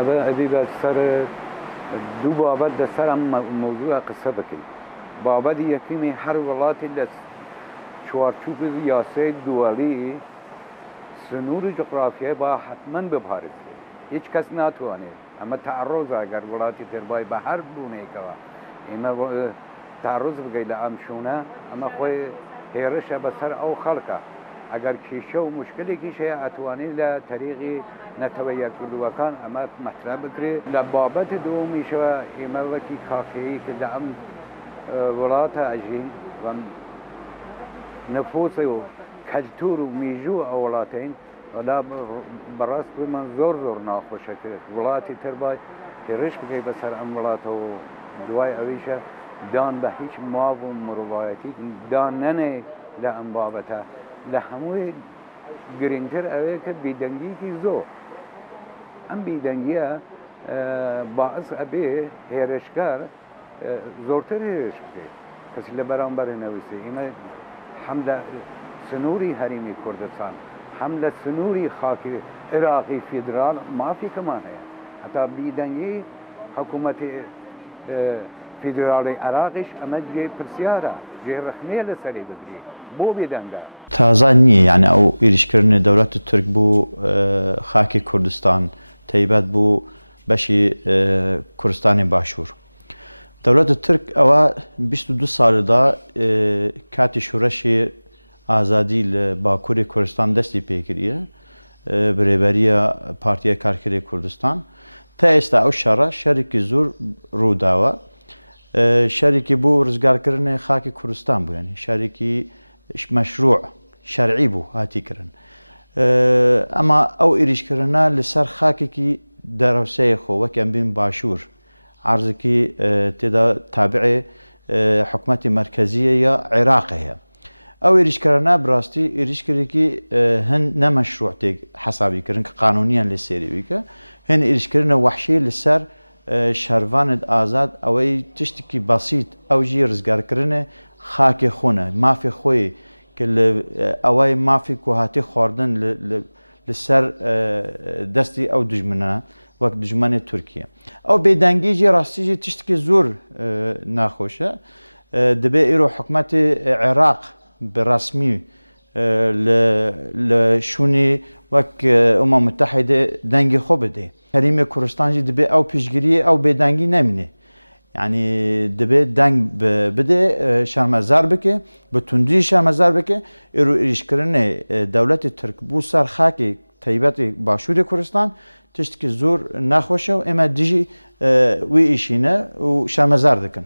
أبي بسر دو بابد دسر موضوع قصة بكي بابد يكيمي حر ولات اللي چوارچوب سیاست دولي سنور جغرافیایی با حتما ببارد هیچ کس ناتوانه اما تعرض اگر ولاتی تربای به هر بونه که اما تعرض بگیل امشونه اما خوی هیرش بسر او خلقه اگر کیشه و مشکلی کیشه اتوانی لطریقی نتویه کردو کان اما مطرح بکری لبابت دو میشه اما وکی کافیی که لام ولات اجین و نفوس و کلتور و میجو اولاتین ولا براست من زور ناخوشه که ولاتی تربای هیرش بگی بسر ام ولات و دوای اویشه دان به هیچ ماو و مروایتی دان ننه لام بابته لحموی گرینتر اوی که بیدنگی کی زو ام بیدنگیه باعث ابی هیرشکار زورتر هیرش بگی کسی لبران بر نویسی ایمه حمله سنوری حریمی کردستان حمله سنوری خاکی عراقی فدرال مافی کمان ہے حتی بیدنگی حکومت فدرال عراقش اما جه پرسیاره جه رخنه لسری بدری بو بیدنگه تازه نیه یعنی او ایرشکرن دولت ترک بو خاکی کردستان تیبت بو بشی کردستان باشور دولت ترک اوا 22 سال دا کاتی شورشی آزادی لباکوری کردستان دستی پیکریه برابریه پارتیا کارکری کردستان تا استا او شریکی زور رو داوا شریکی بو رزگار کردن خاکی کردستان بو یعنی شریکی مشروع شرعی بو هاتی کردن اما او ایریش کردن لسر خاکی کی دروسه خو وکم بین باشور عرض کی تدا تابع حکومت مرکزیه یا عراقیه او ایریش کردن براستی ایریش کردی کی هن نمشروع تگ حسابی کردن که قانونیان لسری بیکه هن ایریش کردن وحشی لسر شهروند آزاد اوی تشتکی بسیط او جی رزگار کردن خاک خونه مافی خوی که اوی مافی کوهاتی خوردن لسر دستی او دجمنه وقت دجمن ترکیه او بیدنگی جی راستی جی تشتکی زور ناخوشه دبی ایرو حکومت عراق برسمی لشونی وقت متحده دنگی خوب بده حریم کردستان جی دبی او پیشگیری او بیدنگی نمینه یعنی دبی دنگ بده شرمزار بکه به تندی شرمزار بکه ایرو ایش کردن دولت ترک بو سر خاکی تایبت باشور کردستان تشت که زور نخوشه و اما دیجی وی ایشینه و شرمزار دکن